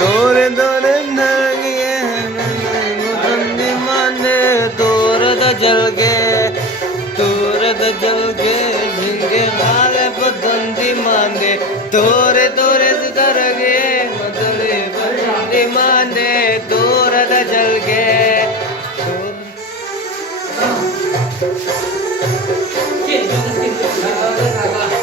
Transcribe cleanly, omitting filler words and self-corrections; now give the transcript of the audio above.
तोरे तोरे नगिए मुतंदी माने तोरद जल के झिंगे माले पतंदी माने तोरे तोरे सुधर गे मतरे पतंदी माने तोरद जल के Oke,